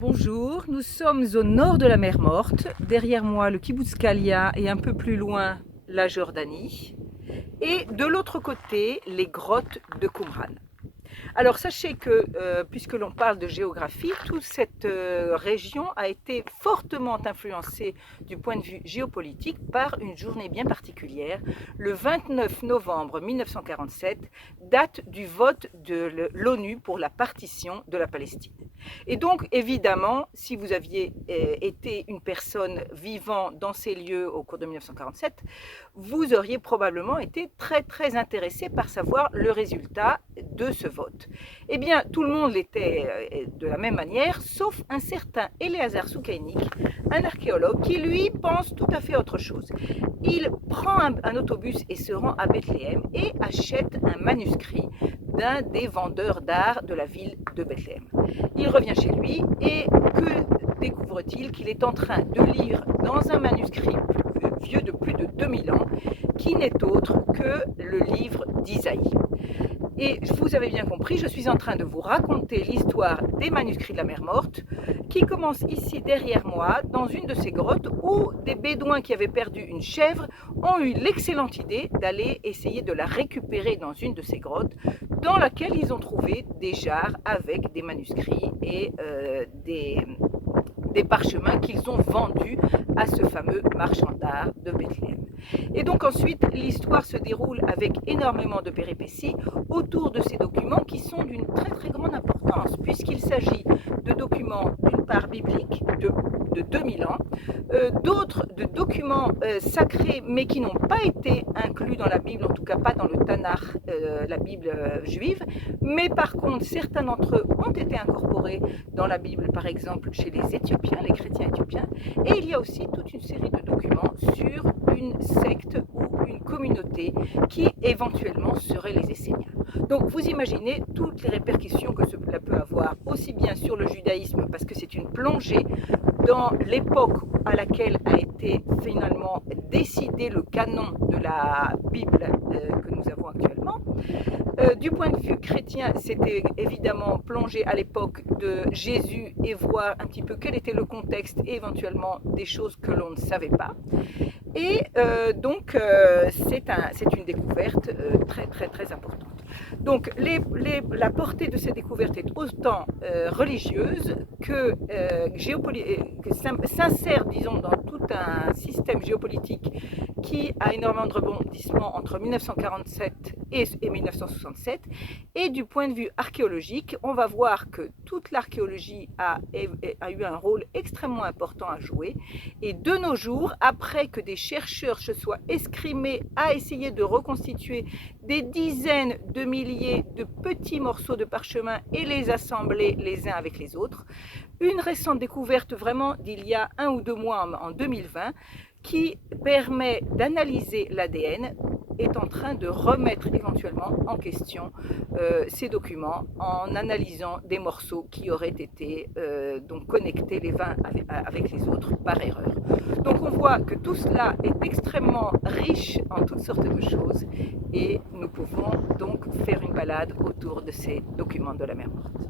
Bonjour, nous sommes au nord de la mer Morte, derrière moi le kibboutz Kalia et un peu plus loin la Jordanie, et de l'autre côté les grottes de Qumran. Alors sachez que, puisque l'on parle de géographie, toute cette région a été fortement influencée du point de vue géopolitique par une journée bien particulière, le 29 novembre 1947, date du vote de l'ONU pour la partition de la Palestine. Et donc évidemment, si vous aviez été une personne vivant dans ces lieux au cours de 1947, vous auriez probablement été très intéressé par savoir le résultat de ce vote. Eh bien, tout le monde l'était de la même manière, sauf un certain Eleazar Soukeinik, un archéologue qui, lui, pense tout à fait autre chose. Il prend un autobus et se rend à Bethléem et achète un manuscrit d'un des vendeurs d'art de la ville de Bethléem. Il revient chez lui et que découvre-t-il? Qu'il est en train de lire dans un manuscrit vieux de plus de 2000 ans, qui n'est autre que le livre d'Isaïe. Et vous avez bien compris, je suis en train de vous raconter l'histoire des manuscrits de la mer Morte, qui commence ici derrière moi, dans une de ces grottes, où des bédouins qui avaient perdu une chèvre ont eu l'excellente idée d'aller essayer de la récupérer dans une de ces grottes, dans laquelle ils ont trouvé des jarres avec des manuscrits et des parchemins qu'ils ont vendus à ce fameux marchand d'art de Bethléem. Et donc ensuite, l'histoire se déroule avec énormément de péripéties autour de ces documents qui sont d'une très grande importance, puisqu'il s'agit de documents d'une part bibliques de 2000 ans, d'autres de documents sacrés mais qui n'ont pas été inclus dans la Bible, en tout cas pas dans le Tanakh, la Bible juive, mais par contre certains d'entre eux ont été incorporés dans la Bible, par exemple chez les Éthiopiens, les chrétiens éthiopiens, et il y a aussi toute une série de documents sur une secte ou une communauté qui éventuellement seraient les Esséniens. Donc vous imaginez toutes les répercussions que cela peut avoir, aussi bien sur le judaïsme, parce que c'est une plongée dans l'époque à laquelle a été finalement décidé le canon de la Bible que nous avons actuellement. Du point de vue chrétien, c'était évidemment plongé à l'époque de Jésus et voir un petit peu quel était le contexte et éventuellement des choses que l'on ne savait pas. Et donc c'est une découverte très importante. Donc la portée de cette découverte est autant religieuse que sincère, disons, dans tout un système géopolitique qui a énormément de rebondissements entre 1947 et 1967. Et du point de vue archéologique, on va voir que toute l'archéologie a eu un rôle extrêmement important à jouer. Et de nos jours, après que des chercheurs se soient escrimés à essayer de reconstituer des dizaines de milliers de petits morceaux de parchemin et les assembler les uns avec les autres, une récente découverte vraiment d'il y a 1 ou 2 mois, en 2020, qui permet d'analyser l'ADN, est en train de remettre éventuellement en question ces documents en analysant des morceaux qui auraient été donc connectés les uns avec les autres par erreur. Donc on voit que tout cela est extrêmement riche en toutes sortes de choses et nous pouvons donc faire une balade autour de ces documents de la mer Morte.